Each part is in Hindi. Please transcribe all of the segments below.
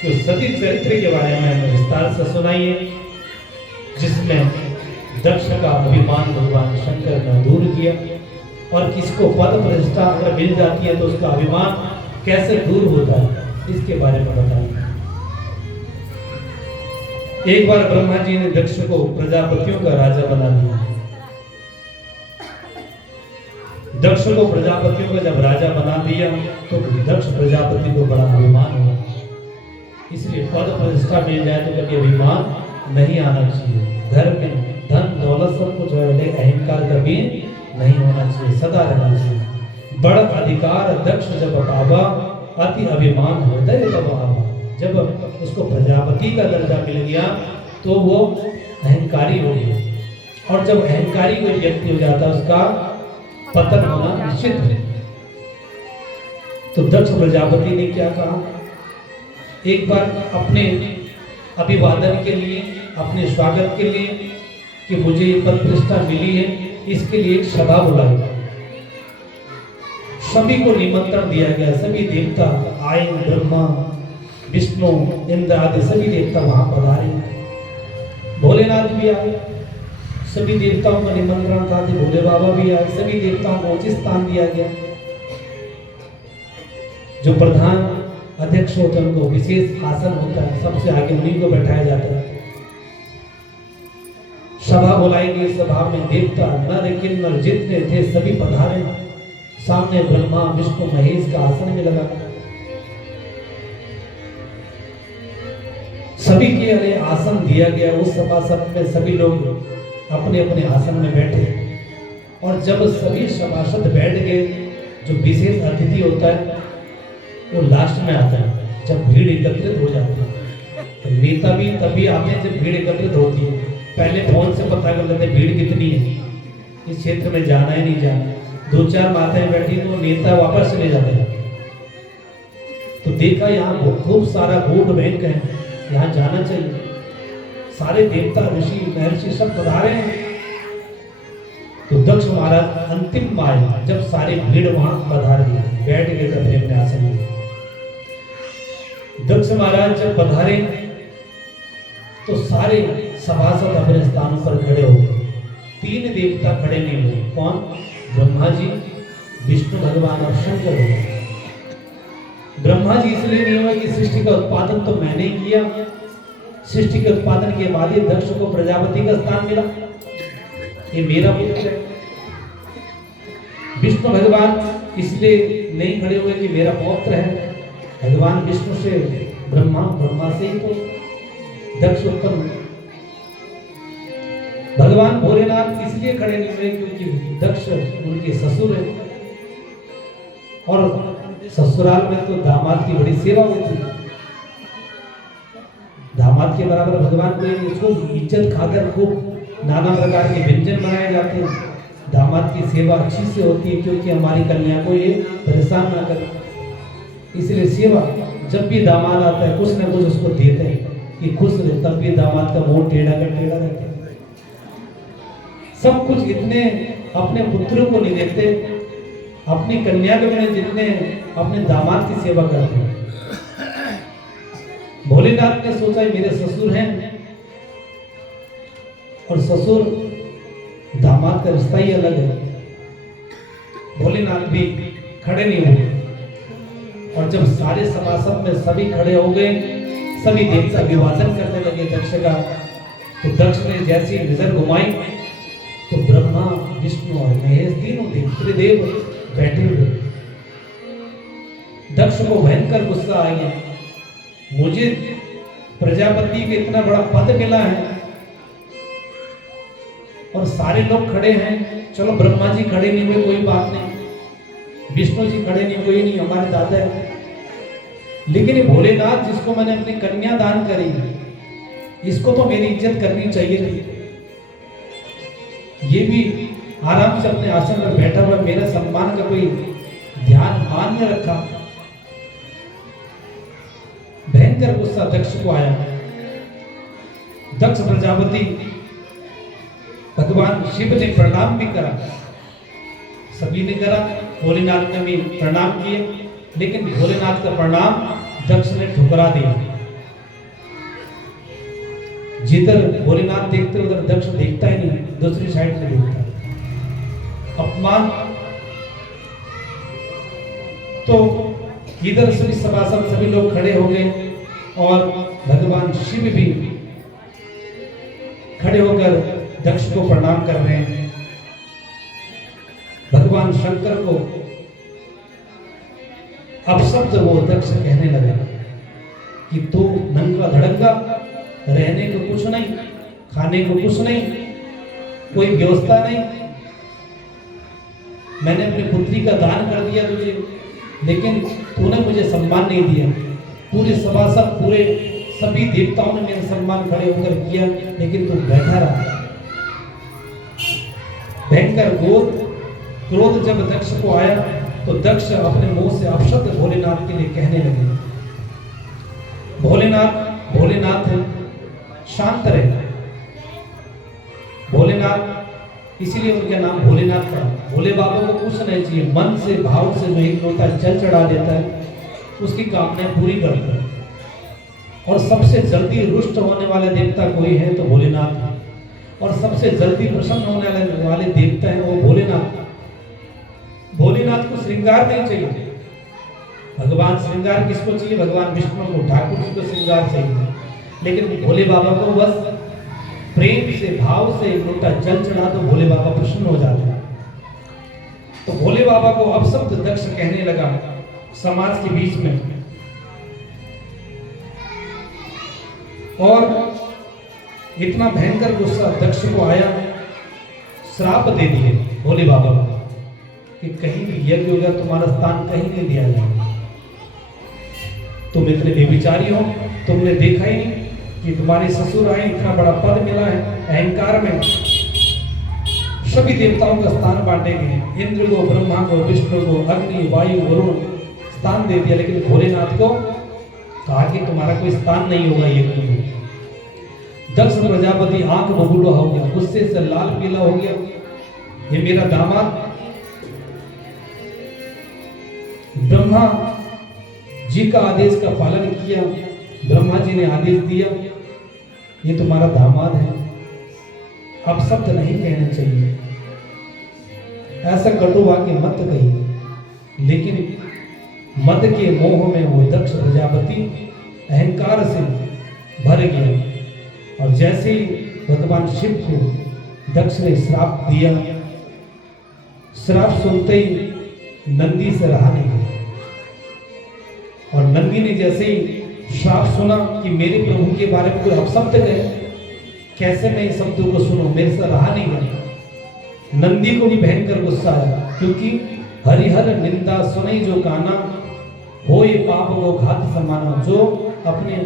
तो सती चरित्र के बारे में हमें विस्तार से सुनाइए, जिसमें दक्ष का अभिमान भगवान शंकर ने दूर किया। और किसको पद प्रतिष्ठा अगर मिल जाती है तो उसका अभिमान कैसे दूर होता है, इसके बारे में बताइए। एक बार ब्रह्मा जी ने दक्ष को प्रजापतियों का राजा बना दिया। दक्ष को प्रजापतियों का जब राजा बना दिया तो दक्ष प्रजापति को बड़ा अभिमान हुआ। इसलिए पद प्रतिष्ठा मिल जाए तो कभी अभिमान नहीं आना चाहिए। घर में धन दौलत सब कुछ है, लेकिन अहंकार कभी नहीं होना चाहिए, सदा रहना चाहिए। बड़ अधिकार दक्ष जब पावा, अति अभिमान हृदय तब आवा। जब उसको प्रजापति का दर्जा मिल गया तो वो अहंकारी हो गया, और जब अहंकारी कोई व्यक्ति हो जाता है उसका पतन होना निश्चित है। तो दक्ष प्रजापति ने क्या कहा, एक बार अपने अभिवादन के लिए, अपने स्वागत के लिए कि मुझे ये पद प्रतिष्ठा मिली है, इसके लिए एक सभा बुलाई। सभी को निमंत्रण दिया गया, सभी देवता आए, ब्रह्मा विष्णु इंद्र आदि सभी देवता वहां पधारे। भोलेनाथ भी आए, सभी देवताओं का निमंत्रण था। भोले बाबा भी आए, सभी देवताओं को उचित स्थान दिया गया। जो प्रधान अध्यक्ष होता है उनको विशेष आसन होता है, सबसे आगे उन्हीं को बैठाया जाता है। सभा बुलाई गई, सभा में देवता नर किन्नर जितने थे सभी पधारे। सामने ब्रह्मा विष्णु महेश का आसन में लगा, सभी के लिए आसन दिया गया। उस सभासद में सभी लोग अपने अपने आसन में बैठे, और जब सभी सभासद बैठ गए, जो विशेष अतिथि होता है वो लास्ट में आता है, जब भीड़ एकत्रित हो जाती है। तो नेता भी तभी आते हैं जब भीड़ एकत्रित होती है। पहले फोन से पता कर लेते भीड़ कितनी है, इस क्षेत्र में जाना है नहीं जाना। दो चार माताएं बैठी तो नेता वापस चले जाते हैं। तो देखा यहाँ खूब सारा वोट बैंक है, यहाँ जाना चाहिए। सारे देवता ऋषि महर्षि सब पधारे हैं। तो दक्ष महाराज अंतिम आए, जब सारी भीड़ वहां पधार गई, बैठ गए अपने अपने आसन में। दक्ष महाराज जब पधारे तो सारे सभासद अपने स्थानों पर खड़े हो गए। तीन देवता खड़े नहीं हुए, कौन? ब्रह्मा जी, विष्णु भगवान और शंकर भगवान। ब्रह्मा जी इसलिए नहीं हुआ कि सृष्टि का उत्पादन तो मैंने किया, सृष्टि के उत्पादन के बाद ही दक्ष को प्रजापति का स्थान मिला। ये मेरा पुत्र है। विष्णु भगवान इसलिए नहीं खड़े हुए कि मेरा पौत्र है। भगवान विष्णु से ब्रह्मा, ब्रह्मा से ही तो दक्ष उत्पन्न हुए। भगवान भोलेनाथ इसलिए खड़े नहीं हुए क्योंकि दक्ष उनके ससुर है, और ससुराल में तो दामाद की बड़ी सेवा होती है। दामाद के बराबर भगवान को नहीं, खूब इज्जत खाकर खूब नाना प्रकार के व्यंजन बनाए जाते हैं। दामाद की सेवा अच्छी से होती है क्योंकि हमारी कन्या को ये परेशान ना करे, इसलिए सेवा। जब भी दामाद आता है कुछ न कुछ उसको देते हैं कि खुश रहे, तब भी दामाद का मुंह टेढ़ा कर टेढ़ा रहता है। सब कुछ इतने अपने पुत्रों को नहीं देते, अपनी कन्या को नहीं, जितने अपने दामाद की सेवा करते हैं। भोलेनाथ ने सोचा मेरे ससुर हैं, और ससुर दामाद का रिश्ता ही अलग है। भोलेनाथ भी खड़े नहीं हुए, और जब सारे सभासद में सभी खड़े हो गए, सभी देवता विभाजन करने लगे दक्ष का, तो दक्ष ने जैसी नजर घुमाई तो ब्रह्मा, विष्णु और महेश तीनों त्रिदेव बैठे हुए। दक्ष को भयंकर गुस्सा आ गया, मुझे प्रजापति के इतना बड़ा पद मिला है और सारे लोग खड़े हैं। चलो ब्रह्मा जी खड़े नहीं हुए, कोई बात नहीं, विष्णु जी खड़े नहीं, कोई नहीं, हमारे दादा है। लेकिन ये भोलेनाथ जिसको मैंने अपनी कन्या दान करी, इसको तो मेरी इज्जत करनी चाहिए थी। ये भी आराम से अपने आसन पर बैठा हुआ, मेरा सम्मान का कोई ध्यान मान में रखा। भयंकर गुस्सा दक्ष को आया। दक्ष प्रजापति भगवान शिव ने प्रणाम भी करा, सभी ने करा, भोलेनाथ ने भी प्रणाम किए, लेकिन भोलेनाथ का प्रणाम दक्ष ने ठुकरा दिया। जिधर भोलेनाथ देखते उधर दक्ष देखता ही नहीं, दूसरी साइड में देखता। अपमान। तो इधर सभी सभासद सभी लोग खड़े हो गए, और भगवान शिव भी खड़े होकर दक्ष को प्रणाम कर रहे हैं। भगवान शंकर को अपशब्द वो दक्ष कहने लगा कि तू नंगा धड़ंगा, रहने को कुछ नहीं, खाने को कुछ नहीं, कोई व्यवस्था नहीं। मैंने अपनी पुत्री का दान कर दिया तुझे, लेकिन तूने मुझे सम्मान नहीं दिया। पूरे सभासद, पूरे सभी देवताओं ने मेरा सम्मान खड़े होकर किया, लेकिन तू बैठा रहा। भयंकर क्रोध जब दक्ष को आया, तो दक्ष अपने मुंह से अपशब्द भोलेनाथ के लिए कहने लगे। भोलेनाथ भोलेनाथ है, शांत रहे। भोलेनाथ इसीलिए उनका नाम भोलेनाथ था। भोले बाबा को कुछ नहीं चाहिए, मन से भाव से जो एक लोटा जल चढ़ा देता है उसकी कामनाएं पूरी करता है। और सबसे जल्दी रुष्ट होने वाले देवता कोई है तो भोलेनाथ है, और सबसे जल्दी प्रसन्न होने वाले देवता है वो भोलेनाथ। भोलेनाथ को श्रृंगार नहीं चाहिए। भगवान श्रृंगार किसको चाहिए? भगवान विष्णु को, ठाकुर जी को श्रृंगार चाहिए, लेकिन भोले बाबा को बस प्रेम से, भाव से एक लोटा जल चढ़ा तो भोले बाबा प्रसन्न हो जाते हैं। तो भोले बाबा को अपशब्द दक्ष कहने लगा समाज के बीच में, और इतना भयंकर गुस्सा दक्ष को आया, श्राप दे दिए भोले बाबा को कि कहीं भी यज्ञ होगा तुम्हारा स्थान कहीं नहीं दिया जाएगा। तुम इतने बेविचारी हो, तुमने देखा ही नहीं कि तुम्हारे ससुर आए, इतना बड़ा पद मिला है, अहंकार में सभी देवताओं का स्थान बांटे गए। इंद्र को, ब्रह्मा को, विष्णु को, अग्नि, वायु, वरुण स्थान दे दिया, लेकिन भोलेनाथ को कहा कि तुम्हारा कोई स्थान नहीं होगा यज्ञ में। दक्ष प्रजापति आंख बबूला हो गया, गुस्से से लाल पीला हो गया। ये मेरा दामाद, ब्रह्मा जी का आदेश का पालन किया, ब्रह्मा जी ने आदेश दिया, ये तुम्हारा दामाद है, अब शब्द नहीं कहने चाहिए, ऐसा कटु वाक्य मत कहिए। लेकिन मद के मोह में वो दक्ष प्रजापति अहंकार से भर गया। और जैसे ही भगवान शिव को दक्ष ने श्राप दिया, श्राप सुनते ही नंदी से रहा नहीं गया। और नंदी ने जैसे ही श्राप सुना कि मेरे प्रभु के बारे में कोई अपशब्द कहे, कैसे मैं इन शब्दों को सुनूं, मेरे से रहा नहीं गया। नंदी को भी भयंकर गुस्सा आया, क्योंकि हरिहर निंदा सुने जो काना, हो ये पाप वो घात समाना। जो अपने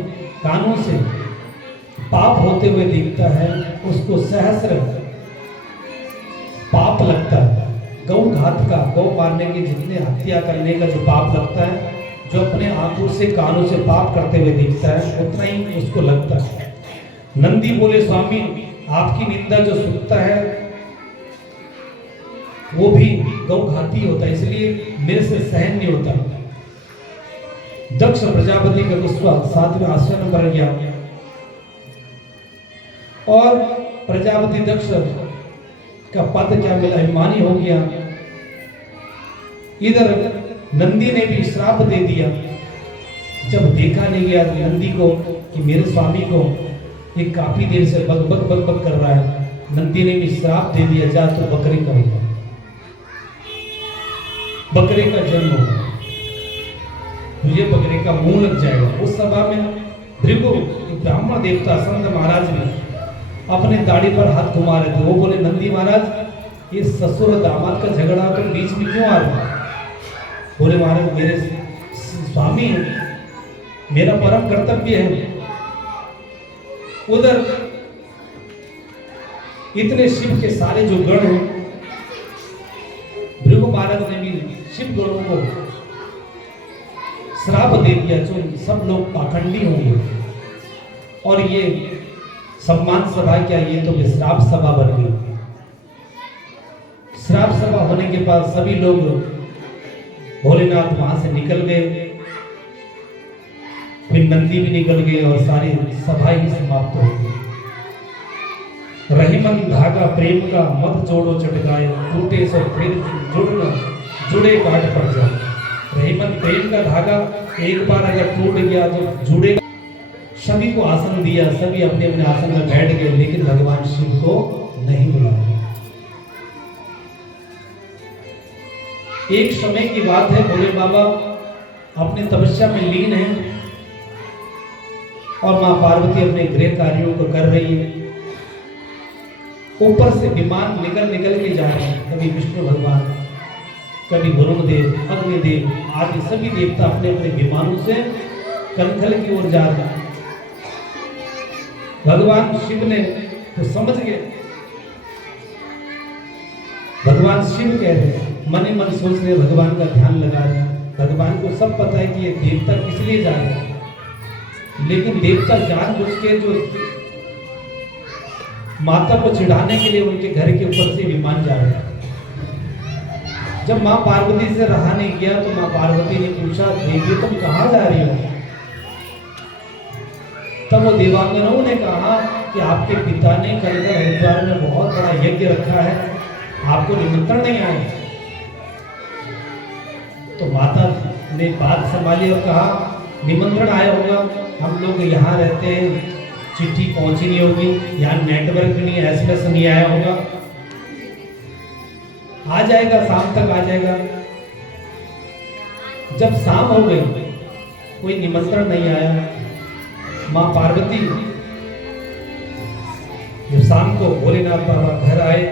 कानों से पाप होते हुए दिखता है उसको सहस्र पाप लगता है। गौ घात का, गौ मारने के, जितने हत्या करने का जो पाप लगता है, जो अपने आंखों से कानों से पाप करते हुए दिखता है, उतना ही उसको लगता है। नंदी बोले, स्वामी आपकी निंदा जो सुनता है वो भी गौघाती होता है, इसलिए मेरे से सहन नहीं होता। दक्ष प्रजापति का गुस्सा 7वें आसन पर गया और प्रजापति दक्ष का पद क्या मिला, अभिमानी हो गया। इधर नंदी ने भी श्राप दे दिया। जब देखा नहीं गया नंदी को कि मेरे स्वामी को ये काफी देर से बक बक बक बक कर रहा है, नंदी ने भी श्राप दे दिया, जा तो बकरी का हो, बकरे का जन्म होगा, तुझे बकरे का मुंह लग जाएगा। उस सभा में भृगु ब्राह्मण देवता संत महाराज ने अपने दाढ़ी पर हाथ घुमा रहे थे। वो बोले, नंदी महाराज ये ससुर दामाद का झगड़ा तो बीच में क्यों आ रहा है? बोले, महाराज मेरे स्वामी है, मेरा परम कर्तव्य है। उधर इतने शिव के सारे जो गण हैं, भृगु महाराज ने भी शिव गणों को श्राप दे दिया, जो सब लोग पाखंडी होंगे। और ये सम्मान सभा क्या, ये तो श्राप सभा बन गई। श्राप सभा होने के बाद सभी लोग, भोलेनाथ वहां से निकल गए, फिर नंदी भी निकल गए और सारी सभा ही समाप्त हो गई। रहीमन धागा प्रेम का मत जोड़ो चटकाए, टूटे सो फिर जुड़ना जुड़े काट पर जाए। रहीमन प्रेम का धागा एक बार अगर टूट गया तो जुड़े। सभी को आसन दिया, सभी अपने अपने आसन में बैठ गए, लेकिन भगवान शिव को नहीं बुलाया। एक समय की बात है, भोले बाबा अपने तपस्या में लीन हैं और मां पार्वती अपने गृह कार्यों को कर रही है। ऊपर से विमान निकल निकल के जा रहे हैं, कभी विष्णु भगवान, कभी वरुण देव, अग्निदेव आदि सभी देवता अपने अपने विमानों से कनखल की ओर जा रहे हैं। भगवान शिव ने तो समझ गए, भगवान शिव कह रहे हैं, मन ही मन सोच रहे, भगवान का ध्यान लगा रहे। भगवान को सब पता है कि ये देवता किस लिए जा रहे हैं, लेकिन देवता जानबूझ के जो माता को चिढ़ाने के लिए उनके घर के ऊपर से विमान जा रहे हैं। जब मां पार्वती से रहा नहीं गया तो मां पार्वती ने पूछा, देवी तुम कहां जा रही हो? तब वो देवांगनाओं ने कहा कि आपके पिता ने कल हरिद्वार में बहुत बड़ा यज्ञ रखा है, आपको निमंत्रण नहीं आया। तो माता ने बात संभाली और कहा, निमंत्रण आया होगा, हम लोग यहाँ रहते हैं, चिट्ठी पहुंची नहीं होगी, यहाँ नेटवर्क नहीं, एसएमएस नहीं आया होगा, आ जाएगा, शाम तक आ जाएगा। जब शाम हो गई, कोई निमंत्रण नहीं आया। मां पार्वती जब शाम को भोलेनाथ बाबा घर आए,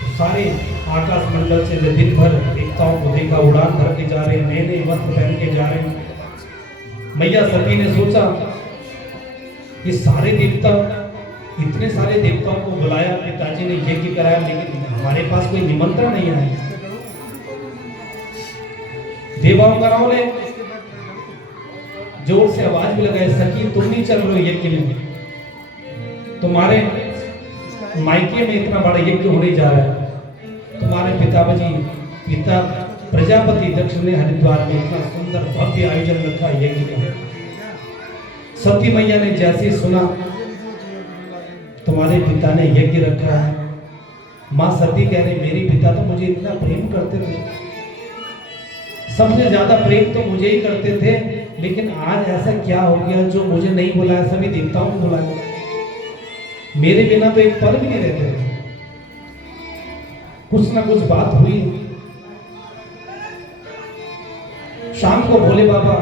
तो सारे आकाश मंडल से दिन भर देवताओं को देखा, उड़ान भर के जा रहे हैं, नए नए वस्त्र पहन के जा रहे हैं। मैया सती ने सोचा, ये सारे देवता, इतने सारे देवताओं को बुलाया, पिताजी ने यज्ञ कराया, लेकिन हमारे पास कोई निमंत्रण नहीं आया। देवांगनाओं ने जोर से आवाज भी लगाई, सखी तुम नहीं चल रहे यज्ञ में, तुम्हारे मायके में इतना बड़ा यज्ञ होने जा रहा है। तुम्हारे पिता प्रजापति दक्ष ने हरिद्वार में इतना सुंदर भव्य आयोजन रखा यज्ञ का। सती मैया ने जैसे सुना तुम्हारे पिता ने यज्ञ रखा है, मां सती कह रही, मेरे पिता तो मुझे इतना प्रेम करते थे, सबसे ज्यादा प्रेम तो मुझे ही करते थे, लेकिन आज ऐसा क्या हो गया जो मुझे नहीं बुलाया, सभी देवताओं को बुलाया। मेरे बिना तो एक पल भी नहीं रहते थे। कुछ ना कुछ बात हुई। शाम को भोले बाबा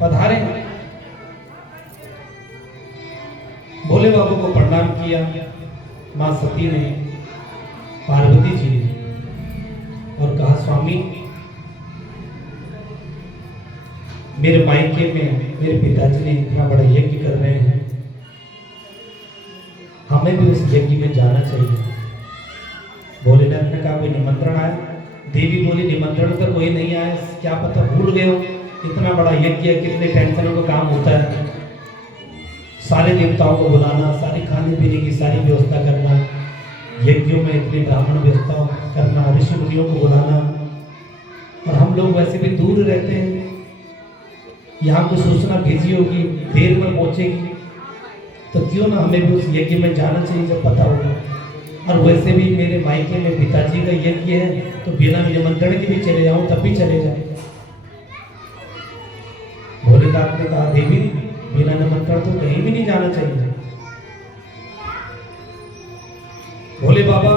पधारे। भोले बाबा को प्रणाम किया। मां सती ने, पार्वती जी ने, और कहा स्वामी, मेरे मायके में मेरे पिताजी ने इतना बड़ा यज्ञ कर रहे हैं, हमें भी उस यज्ञ में जाना चाहिए। भोलेनाथ ने कहा कोई निमंत्रण आया? देवी बोली निमंत्रण तो कोई नहीं आया, क्या पता भूल गए हो, इतना बड़ा यज्ञ है, कितने टेंशनों का काम होता है, सारे देवताओं को बुलाना, सारी खाने पीने की सारी व्यवस्था करना, यज्ञों में इतनी ब्राह्मण व्यवस्था करना, ऋषि मुनियों को बुलाना, और हम लोग वैसे भी दूर रहते हैं, यहाँ को सूचना भेजी होगी, देर में पहुंचेगी, तो क्यों ना हमें भी उस यज्ञ में जाना चाहिए जब पता होगा। और वैसे भी मेरे मायके में पिताजी का यज्ञ है, तो बिना निमंत्रण के भी चले जाऊं तब भी चले जाए। भोलेनाथ ने कहा देवी, बिना निमंत्रण तो कहीं भी नहीं जाना चाहिए। भोले बाबा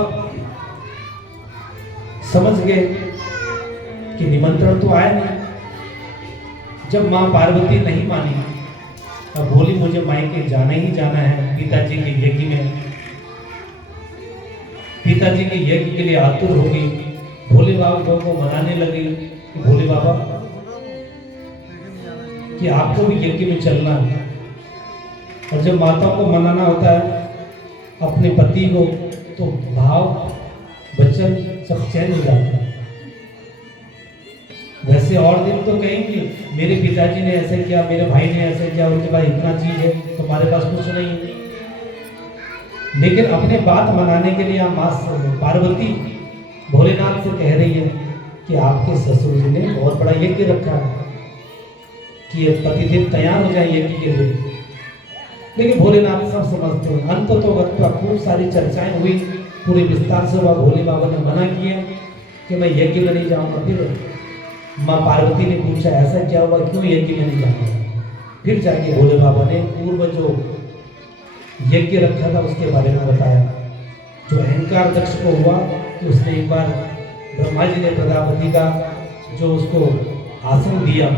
समझ गए कि निमंत्रण तो आया नहीं। जब मां पार्वती नहीं मानी, अब बोली मुझे मायके जाना ही जाना है पिताजी के यज्ञ में। पिताजी के यज्ञ के लिए आतुर हो गई। भोले बाबा को मनाने लगी कि भोले बाबा कि आपको भी यज्ञ में चलना है। और जब माताओं को मनाना होता है अपने पति को, तो भाव वचन सब चेंज हो जाता है। वैसे और दिन तो कहेंगे मेरे पिताजी ने ऐसे किया, मेरे भाई ने ऐसे किया, उनके पास इतना चीज है, तुम्हारे पास कुछ नहीं है। लेकिन अपने बात मनाने के लिए मां पार्वती भोलेनाथ से कह रही है कि आपके ससुर जी ने बहुत बड़ा यज्ञ रखा है कि ये पतिदेव तैयार हो जाए यज्ञ के लिए। लेकिन भोलेनाथ सब समझते हैं। अंत तो वक्त खूब सारी चर्चाएं हुई, पूरे विस्तार से हुआ। भोले बाबा ने मना किया कि मैं यज्ञ में नहीं जाऊंगा। फिर माँ पार्वती ने पूछा ऐसा क्या हुआ, क्यों यज्ञ में नहीं जाऊंगा? फिर जाके भोले बाबा ने पूर्व जो यज्ञ रखा था उसके बारे में बताया। जो अहंकार दक्ष को हुआ कि उसने एक बार ब्रह्मा जी ने प्रजापति का जो उसको आसन दिया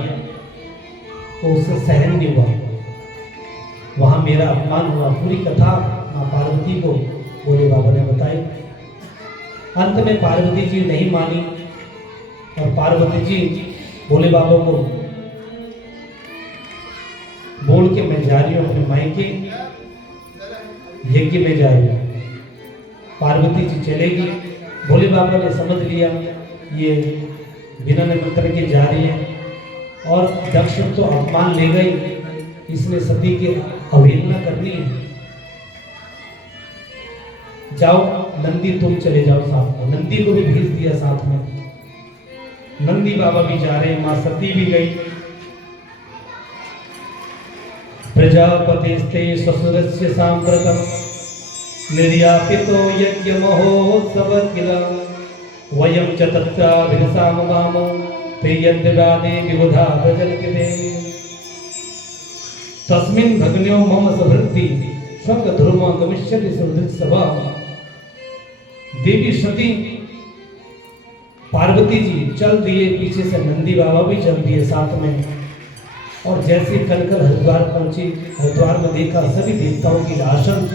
तो उससे सहन नहीं हुआ, वहां मेरा अपमान हुआ। पूरी कथा मां पार्वती को भोले बाबा ने बताई। अंत में पार्वती जी नहीं मानी और पार्वती जी भोले बाबा को बोल के मैं जा रही हूँ अपने मायके, यज्ञ में जा रही हूँ। पार्वती जी चलेगी। भोले बाबा ने समझ लिया ये बिना निमंत्रण के जा रही है और दक्ष तो अपमान ले गई, इसने सती की अवहेलना करनी है। जाओ नंदी तुम चले जाओ साथ में। नंदी को भी भेज दिया साथ में। नंदी बाबा भी जा रहे हैं, मां सती भी गई। प्रजापतिस्ते ससुरस्य सांप्रतम निर्यापितो यज्ञ महोत्सव किल वयं च तत्राभिरसामवामो ते यद्गादे विबुधा प्रजल्यते तस्मिन् भग्न्यो मम सभृति स्वर्ग ध्रुव गमिष्यति सभा। देवी सती पार्वती जी चल दिए, पीछे से नंदी बाबा भी चल दिए साथ में। और जैसे कलकर हरिद्वार पहुंची, हरिद्वार में देखा सभी देवताओं की आसन,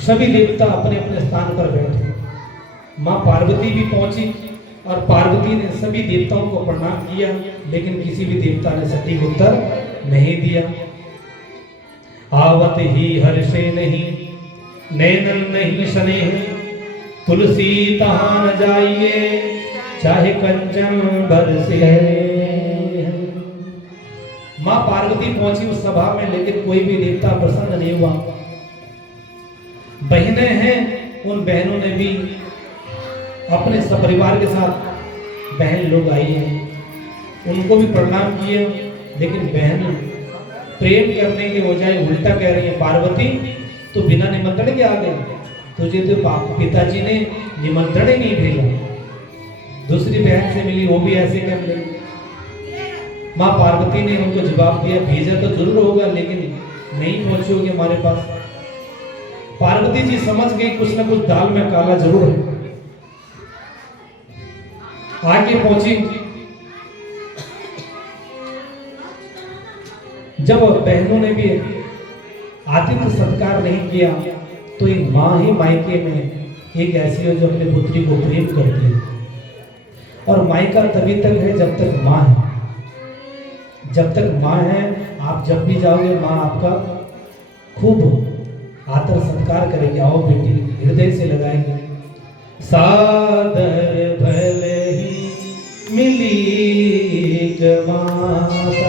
सभी देवता अपने अपने स्थान पर बैठे। मां पार्वती भी पहुंची और पार्वती ने सभी देवताओं को प्रणाम किया, लेकिन किसी भी देवता ने सटीक उत्तर नहीं दिया। आवत ही हर्षे नहीं नैनन नहीं स्नेह, तुलसी तहां न जाइए चाहे कंचन बरसे। मां पार्वती पहुंची उस सभा में, लेकिन कोई भी देवता प्रसन्न नहीं हुआ। बहनें हैं, उन बहनों ने भी अपने सपरिवार के साथ, बहन लोग आई हैं, उनको भी प्रणाम किए। लेकिन बहन प्रेम करने के बजाय उल्टा कह रही है, पार्वती तो बिना निमंत्रण के आ गई, तुझे तो पिताजी ने निमंत्रण ही नहीं भेजा। दूसरी बहन से मिली, वो भी ऐसे कर ले। माँ पार्वती ने उनको जवाब दिया, भेजा तो जरूर होगा लेकिन नहीं पहुंचोगे हमारे पास। पार्वती जी समझ गई कुछ ना कुछ दाल में काला जरूर है। आगे पहुंची, जब बहनों ने भी आतिथ्य सत्कार नहीं किया तो एक माँ ही मायके में एक ऐसी है जो अपने पुत्री को प्रेम करती है। और मायका तभी तक है जब तक माँ है। जब तक माँ है, आप जब भी जाओगे माँ आपका खूब आदर सत्कार करेगी। आओ बेटी, हृदय से लगाएंगे। सादर भले ही मिली माता,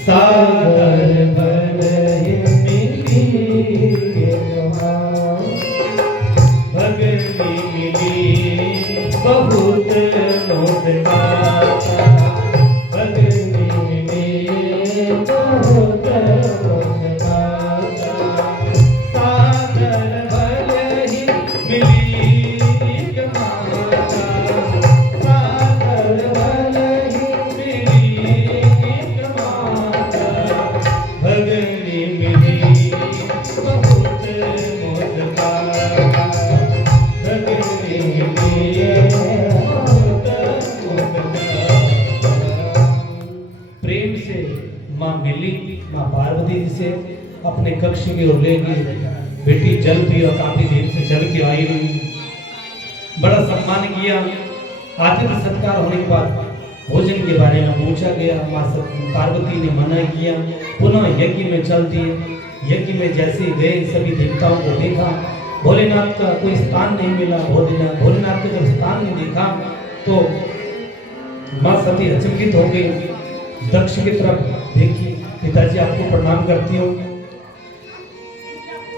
सादर भले ही मिली माता, भगनी मिली बहुत मोदकाता, भगनी मिली बहुत मोदकाता, सादर भले ही मिली माता, सादर भले ही मिली माता, भगनी मिली बहुत मोदकाता, भगनी मिली बहुत मोदकाता। प्रेम से माँ मिली, माँ पार्वती जी से अपने कक्ष की ओर ले गई। बेटी जल पियो, काफी देर से जल के आई नहीं। बड़ा सम्मान किया। आतिथ्य सत्कार होने के बाद भोजन के बारे में पूछा गया। माँ पार्वती ने मना किया। पुनः यज्ञ में चल दिए। यज्ञ में जैसे गए सभी देवताओं को देखा, भोलेनाथ का कोई स्थान नहीं मिला। भोलेनाथ का जब स्थान नहीं देखा तो माँ सती अचंभित हो गई। दक्ष की तरफ देखी, पिताजी आपको प्रणाम करती हूँ।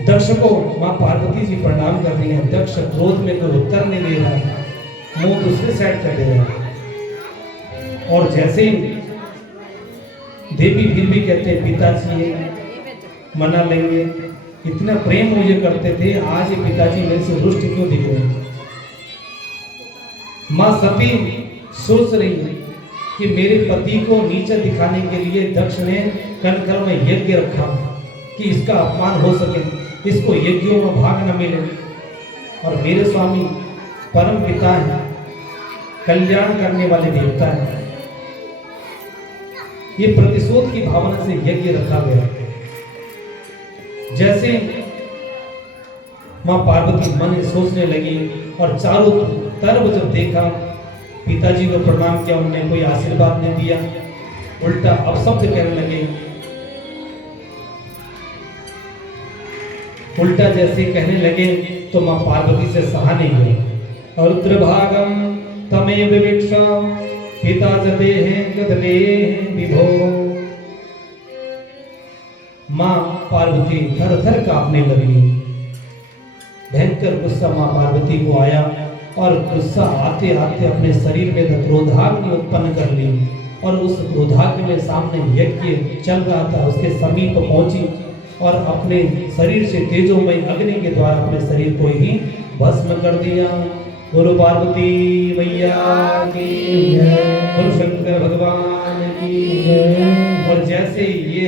दक्ष को माँ पार्वती जी प्रणाम कर रही है। दक्ष क्रोध में कोई उत्तर नहीं दे रहा, मुंह दूसरे साइड कर दे रहा। और जैसे ही देवी फिर भी कहते हैं पिताजी मना लेंगे, इतना प्रेम मुझे करते थे, आज ये पिताजी मेरे से रुष्ट क्यों दिख रहे। माँ सती सोच रही है कि मेरे पति को नीचा दिखाने के लिए दक्ष ने कनखल में यज्ञ रखा कि इसका अपमान हो सके, इसको यज्ञों में भाग न मिले। और मेरे स्वामी परम पिता है, कल्याण करने वाले देवता है। ये प्रतिशोध की भावना से यज्ञ रखा गया। जैसे मां पार्वती मन में सोचने लगी और चारों तरफ जब देखा, पिताजी को प्रणाम किया, उन्होंने कोई आशीर्वाद नहीं दिया, उल्टा अपशब्द कहने लगे। उल्टा जैसे कहने लगे तो मां पार्वती से सहा नहीं गई। और रुद्रभागम तमेव विवक्षा पिता जते हैं कदले विभो। मां पार्वती थर थर कांपने लगी। भयंकर गुस्सा मां पार्वती को आया और गुस्सा आते आते अपने शरीर में क्रोधाग्नि उत्पन्न कर ली। और उस क्रोधाग्नि में सामने यज्ञ चल रहा था, उसके समीप पहुंची और अपने शरीर से तेजोमय अग्नि के द्वारा अपने शरीर को ही भस्म कर दिया। बोलो पार्वती मैया की जय, बोलो शंकर भगवान की जय। और जैसे ये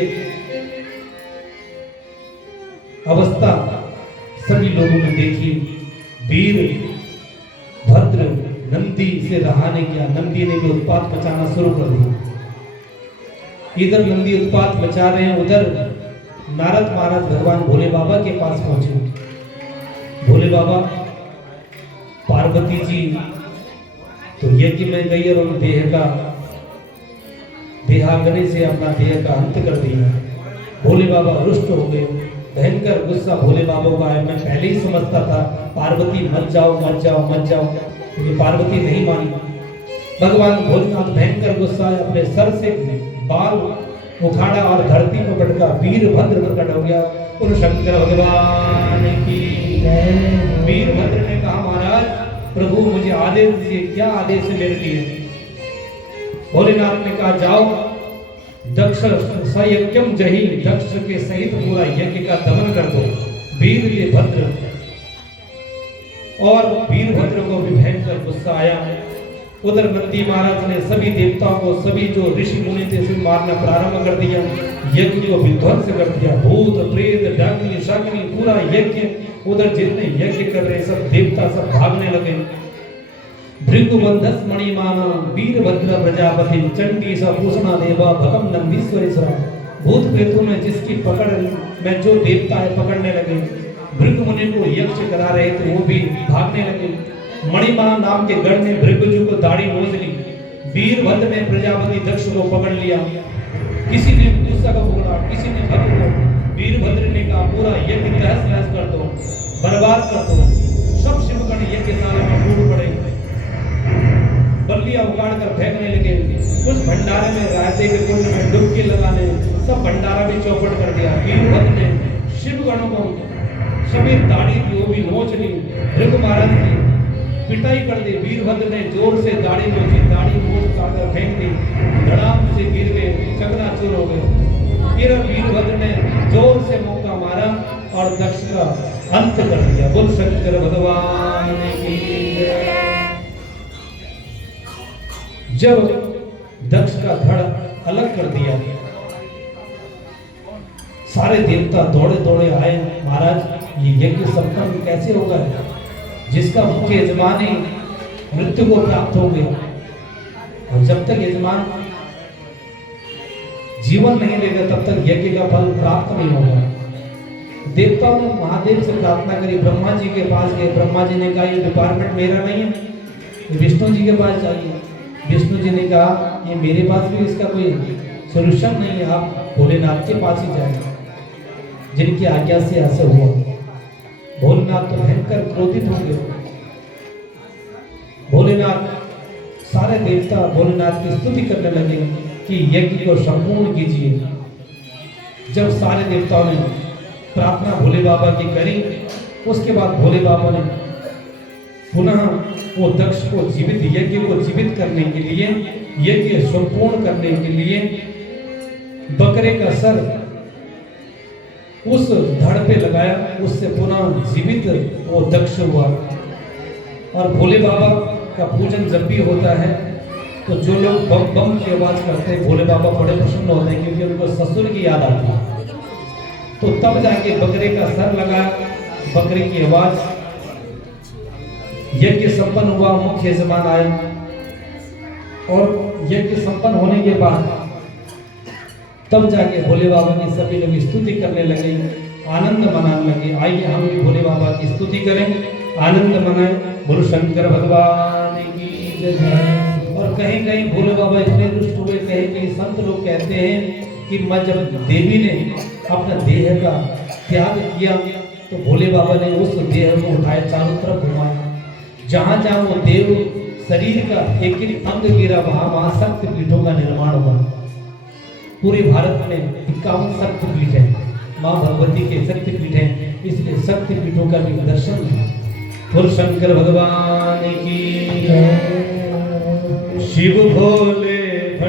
अवस्था सभी लोगों ने देखी, वीर भद्र नंदी से रहा नहीं गया। नंदी ने भी उत्पात मचाना शुरू कर दिया। इधर नंदी उत्पात मचा रहे हैं, उधर नारद महाराज भगवान भोले बाबा के पास पहुंचे। भोले बाबा, पार्वती जी तो यज्ञ में गई और उन देहाग्नि से अपना देह का अंत कर दिया। भोले बाबा रुष्ट हो गए। भयंकर गुस्सा भोले बाबा को आया। मैं पहले ही समझता था पार्वती मत जाओ मत जाओ मत जाओ, क्योंकि पार्वती नहीं मानी। भगवान भोलेनाथ भयंकर गुस्सा आया, अपने सर से बाल उखाड़ा और धरती पर पटका। वीरभद्र प्रकट हो गया। उन शंकर भगवान की जय। वीरभद्र ने कहा महाराज प्रभु मुझे आदेश दीजिए, क्या आदेश है मेरे लिए। भोलेनाथ ने कहा जाओ दक्ष सयज्ञम जही, दक्ष के सहित पूरा यज्ञ का दमन कर दो। वीरभद्र और वीरभद्र को भी भयंकर गुस्सा आया। उधर नंदी महाराज ने सभी देवताओं को, सभी जो ऋषि मुनि थे सब मारना प्रारंभ कर दिया, यज्ञ को विध्वंस कर दिया। भूत प्रेत डाकिनी शाकिनी पूरा यज्ञ, उधर जितने यज्ञ कर रहे सब देवता सब भागने लगे। भृगुबंधस मणिमाना वीरभद्र प्रजापति चंडी सा पूषणा देवा भगम नंदीश्वरेश्वरा। भूत प्रेतों में जिसकी पकड़ में जो देवता है पकड़ने लगे। भृगु मुनि को यक्ष करा रहे थे वो भी भागने लगे। मणिमान नाम के गण ने भृगुजु को दाढ़ी नोच ली। वीरभद्र ने प्रजापति दक्ष को पकड़ लिया। किसी ने मूसा को पकड़ा, किसी ने भद्र को। वीरभद्र ने कहा पूरा यज्ञ तहस नहस कर दो, बर्बाद कर दो। सब शिवगण यज्ञशाला में कूद पड़े, बल्लियां उगाड़ कर फेंकने लगे। कुछ भंडारे में रायते के कुंड में डुबकी लगाने, सब भंडारा भी चौपट कर दिया। वीरभद्र ने शिवगणों को सभी दाढ़ी की वो भी नोच ली। भृगु महाराज की पिटाई कर दी। वीरभद्र ने जोर से दाढ़ी नोची, दाढ़ी नोच कर फेंक दी। धड़ाम से गिर गए, चकनाचूर हो गए। फिर वीरभद्र ने जोर से मौका मारा और दक्ष का अंत कर दिया। बोल शंकर भगवान की जय। जब दक्ष का धड़ अलग कर दिया, सारे देवता दौड़े दौड़े आए। महाराज ये यज्ञ संपन्न कैसे होगा? जिसका मुख्य यजमान ही मृत्यु को प्राप्त हो गया, और जब तक यजमान जीवन नहीं लेगा तब तक यज्ञ का फल प्राप्त नहीं होगा। देवताओं ने महादेव से प्रार्थना करी, ब्रह्मा जी के पास गए। ब्रह्मा जी ने कहा ये डिपार्टमेंट मेरा नहीं है, विष्णु जी के पास जाइए। विष्णु जी ने कहा ये मेरे पास भी इसका कोई सोल्यूशन नहीं है, आप भोलेनाथ के पास ही जाएं, जिनकी आज्ञा से ऐसा हुआ। भोलेनाथ तो भयंकर क्रोधित हो गए। भोलेनाथ, सारे देवता भोलेनाथ की स्तुति करने लगे कि यज्ञ को संपूर्ण कीजिए। जब सारे देवताओं ने प्रार्थना भोले बाबा की करी, उसके बाद भोले बाबा ने पुनः वो दक्ष को जीवित, यज्ञ को जीवित करने के लिए, यज्ञ संपूर्ण करने के लिए बकरे का सर उस धड़ पे लगाया, उससे पुनः जीवित वो दक्ष हुआ। और भोले बाबा का पूजन जब भी होता है तो जो लोग बम बम की आवाज करते हैं, भोले बाबा बड़े प्रसन्न होते हैं क्योंकि उनको ससुर की याद आती है। तो तब जाके बकरे का सर लगाया, बकरे की आवाज, यज्ञ संपन्न हुआ। मुख्य यजमान आए और यज्ञ संपन्न होने के बाद तब जाके भोले बाबा की सभी लोग स्तुति करने लगे, आनंद मनाने लगे। आइए हम भी भोले बाबा की स्तुति करें, आनंद मनाएं। बोलो शंकर भगवान की जय। और कहीं कहीं भोले बाबा इतने रुष्ट हुए, कहीं कहीं संत लोग कहते हैं कि मैं जब देवी ने अपना देह का त्याग किया तो भोले बाबा ने उस देह को उठाया, चारों तरफ घुमाया। जहां जहां वो देव शरीर का एक एक अंग गिरा, वहां वहां शक्तिपीठों का निर्माण हुआ। पूरे भारत में 51 शक्तिपीठ है, माँ भगवती के शक्तिपीठ हैं, इसलिए शक्तिपीठों का भी दर्शन है। बोल शंकर भगवान की जय। शिव भोले